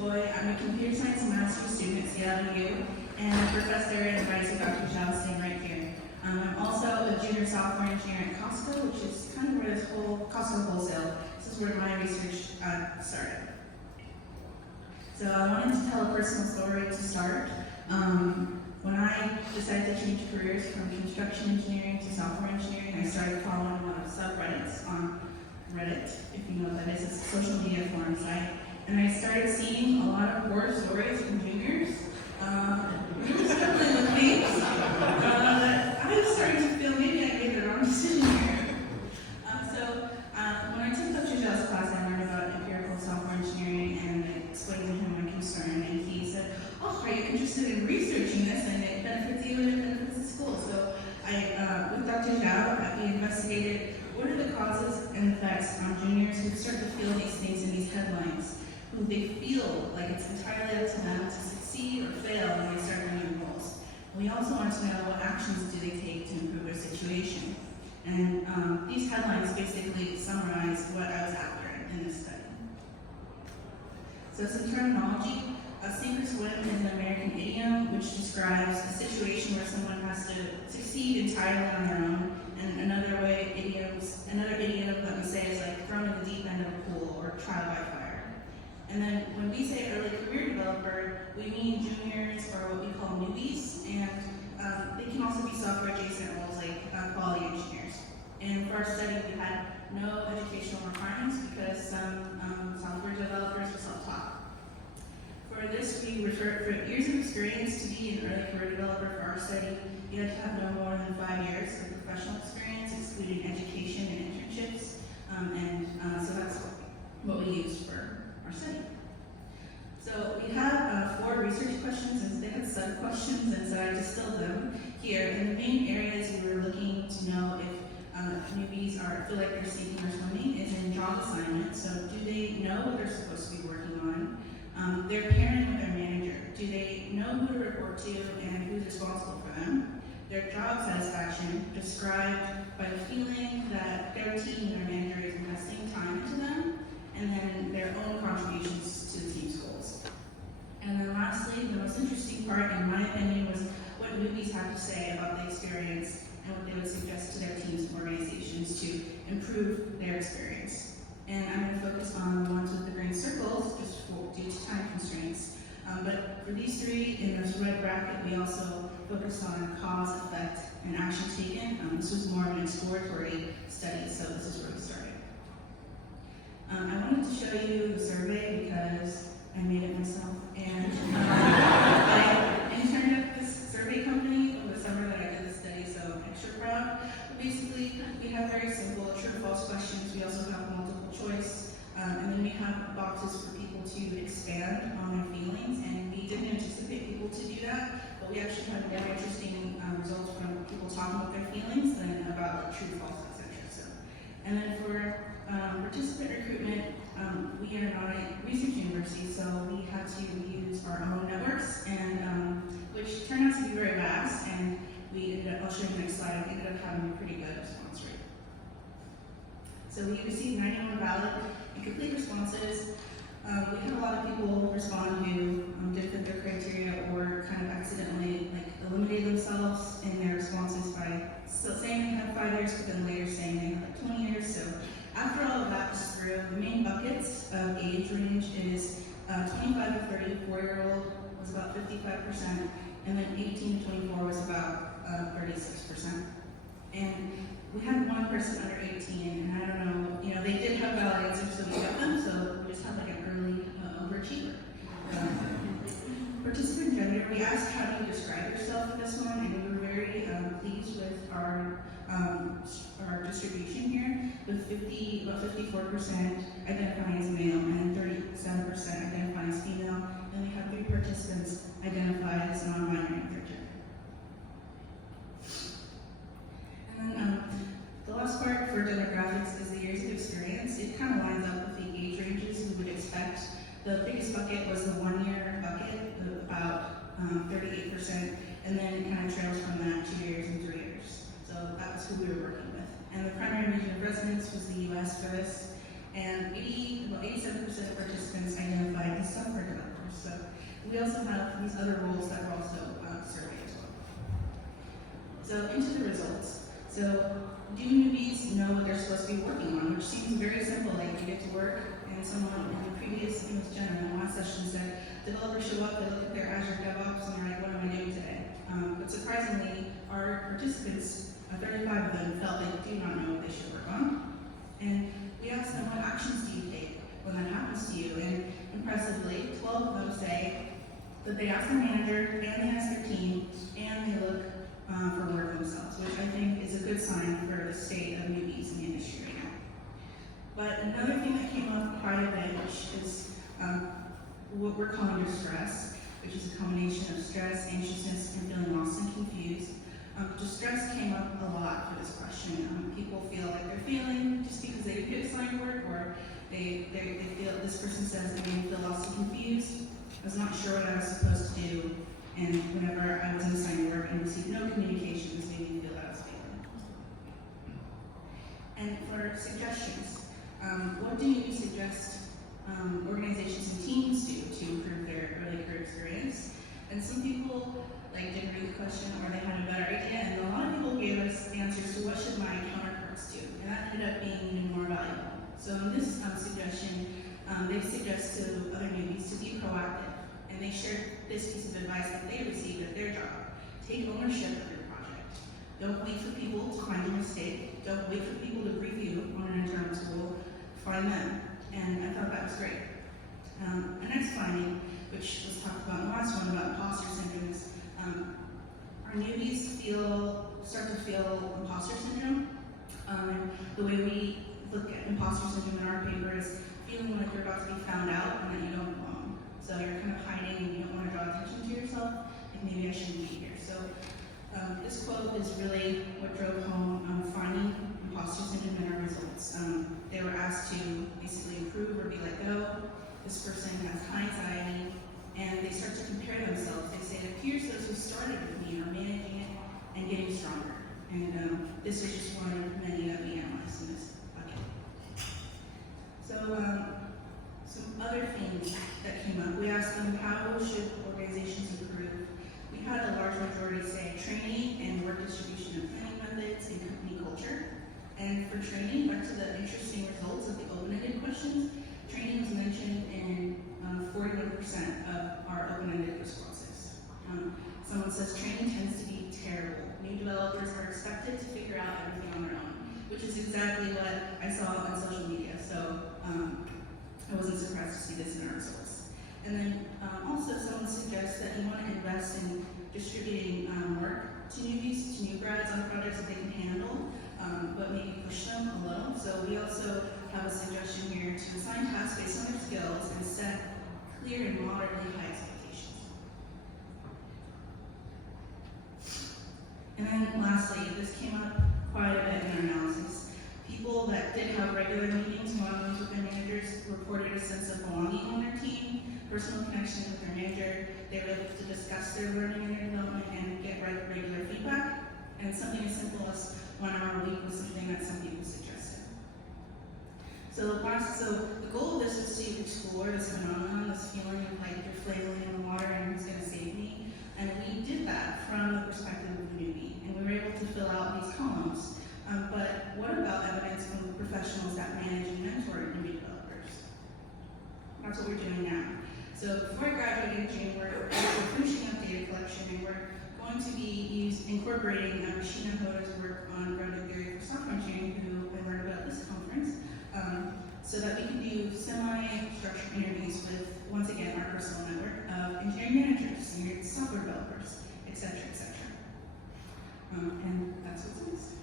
Tsuboi. I'm a computer science master's student at CLU and a professor invited Dr. Zhao staying right here. I'm also a junior software engineer at Costco, which is kind of where this whole Costco wholesale, this is where my research started. So I wanted to tell a personal story to start. When I decided to change careers from construction engineering to software engineering, I started following a lot of subreddits on Reddit, if you know what that is. It's a social media forum site. And I started seeing a lot of horror stories from juniors. Really struggling with things. I was starting to feel maybe I made the wrong decision here. When I took Dr. Zhao's class, I learned about empirical software engineering, and I explained to him my concern, and he said, "Oh, are you interested in researching this? And it benefits you and it benefits the school." So with Dr. Zhao, we investigated what are the causes and effects on juniors who start to feel these things in these headlines, who they feel like it's entirely up to them to succeed or fail when they start running goals. We also want to know what actions do they take to improve their situation. And these headlines basically summarize what I was after in this study. So some terminology. Sink or swim is an American idiom which describes a situation where someone has to succeed entirely on their own. And another idiom that we say is like thrown in the deep end of a pool or trial by fire. And then when we say early career developer, we mean juniors or what we call newbies, and they can also be software adjacent roles like quality engineers. And for our study, we had no educational requirements because some software developers were self-taught. For this, we refer for years of experience to be an early career developer for our study. You have to have no more than 5 years of professional experience, excluding education and internships. So that's what we use for our study. So we have 4 research questions, and they had sub-questions, and so I distilled them here. And the main areas we were looking to know if newbies feel like they're sinking or swimming is in job assignment. So do they know what they're supposed to be working on? Their pairing with their manager. Do they know who to report to and who's responsible for them? Their job satisfaction, described by the feeling that their team, their manager is investing time into them, and then their own contributions to the team's goals. And then lastly, the most interesting part, in my opinion, was what newbies have to say about the experience and what they would suggest to their teams and organizations to improve their experience. And I'm going to focus on the ones with the green circles, just due to time constraints. But for these 3 in this red bracket, we also focused on cause, effect, and action taken. This was more of an exploratory study, so this is where we started. I wanted to show you the survey because I made it myself. And I interned at this survey company over the summer that I did the study, so I'm extra proud. But basically, we have very simple true-false questions. We also have multiple choice. And then we have boxes for people to expand on their feelings, and we didn't anticipate people to do that, but we actually had very interesting results from people talking about their feelings than about like true, false, etc. So, and then for participant recruitment, we are not a research university, so we had to use our own networks, and which turned out to be very vast, and we ended up, I'll show you the next slide, we ended up having a pretty good response rate. So we received 91 valid and complete responses. We had a lot of people respond who didn't fit their criteria or kind of accidentally eliminated themselves in their responses by saying they had 5 years, but then later saying they had 20 years. So after all of that was through, the main buckets of age range is 25 to 34-year-old was about 55%, and then 18 to 24 was about 36%. And we had one person under 18, and I don't know, they did have valid answers, so we got them, so we just had like an early overachiever. Participant gender, we asked how do you describe yourself for this one, and we were very pleased with our distribution here, with about 54% identifying as male and 37% identifying as female, and we have 3 participants identified as non-binary and third gender. And then the last part for demographics is the years of experience. It kind of lines up with the age ranges we would expect. The biggest bucket was the 1-year bucket, about 38%, and then it kind of trails from that 2 years and 3 years. So that was who we were working with. And the primary region of residence was the US for this, and about 87% of participants identified as software developers. these other roles that were also surveyed as well. So into the results. So do newbies know what they're supposed to be working on, which seems very simple, like you get to work, and someone in the previous, I think it was Jenna, in the last session said, developers show up, they look at their Azure DevOps, and they're like, what am I doing today? But surprisingly, our participants, 35 of them, felt they do not know what they should work on. And we asked them, what actions do you take when that happens to you? And impressively, 12 of them say that they ask their manager, and they ask their team, and they look for work themselves, which I think is a good sign for the state of newbies in the industry right now. But another thing that came up quite a bit, which is what we're calling distress, which is a combination of stress, anxiousness, and feeling lost and confused. Distress came up a lot for this question. People feel like they're failing just because they didn't get assigned work, or they feel, this person says they may feel lost and confused. I was not sure what I was supposed to do, and whenever I was in assigned work and received no communications, made me feel that I was failing. And for suggestions, what do you suggest organizations and teams do to improve their early career experience? And some people didn't read the question, or they had a better idea, and a lot of people gave us answers to what should my counterparts do, and that ended up being even more valuable. So in this suggestion, they suggest to other newbies to be proactive, and they shared this piece of advice that they received at their job. Take ownership of your project. Don't wait for people to find your mistake. Don't wait for people to brief you on an internal tool. Find them. And I thought that was great. The next finding, which was talked about in the last one about imposter syndrome, is our newbies start to feel imposter syndrome. The way we look at imposter syndrome in our paper is feeling like you're about to be found out and that you don't belong. So you're kind of hiding and you don't want to draw attention to yourself, and maybe I shouldn't be here. So this quote is really what drove home finding imposter syndrome in our results. They were asked to basically improve or be let go. This person has high anxiety, and they start to compare themselves. They say it appears those who started with me are managing it and getting stronger. And this is just one of many that we analyzed in this bucket. So some other things that came up. We asked them, how should organizations improve? We had a large majority say training and work distribution of planning methods and company culture. And for training, back to the interesting results of the open-ended questions, training was mentioned in 41% of our open-ended responses. Someone says training tends to be terrible. New developers are expected to figure out everything on their own, which is exactly what I saw on social media. So I wasn't surprised to see this in our results. And then also someone suggests that you want to invest in distributing work to newbies, to new grads on projects that they can handle, but maybe push them a little. So we also have a suggestion here to assign tasks based on their skills and set clear and moderately high expectations. And then lastly, this came up quite a bit in our analysis. People that did have regular meetings, one-on-ones with their managers, reported a sense of belonging on their team, personal connection with their manager. They were able to discuss their learning and their development and get regular feedback. And something as simple as 1 hour a week was something that some people suggested. So the goal of this was to explore this phenomenon, this feeling of like you're flailing in the water and who's going to save me. And we did that from the perspective of the newbie. And we were able to fill out these columns. But what about evidence from the professionals that manage and mentor newbie developers? That's what we're doing now. So before I graduated in June, we're finishing up data collection, and we're going to be incorporating Sheena Hoda's work on grounded theory for software engineering, who I learned about at this conference, so that we can do semi-structured interviews with, once again, our personal network of engineering managers, senior software developers, et cetera, et cetera. And that's what's next.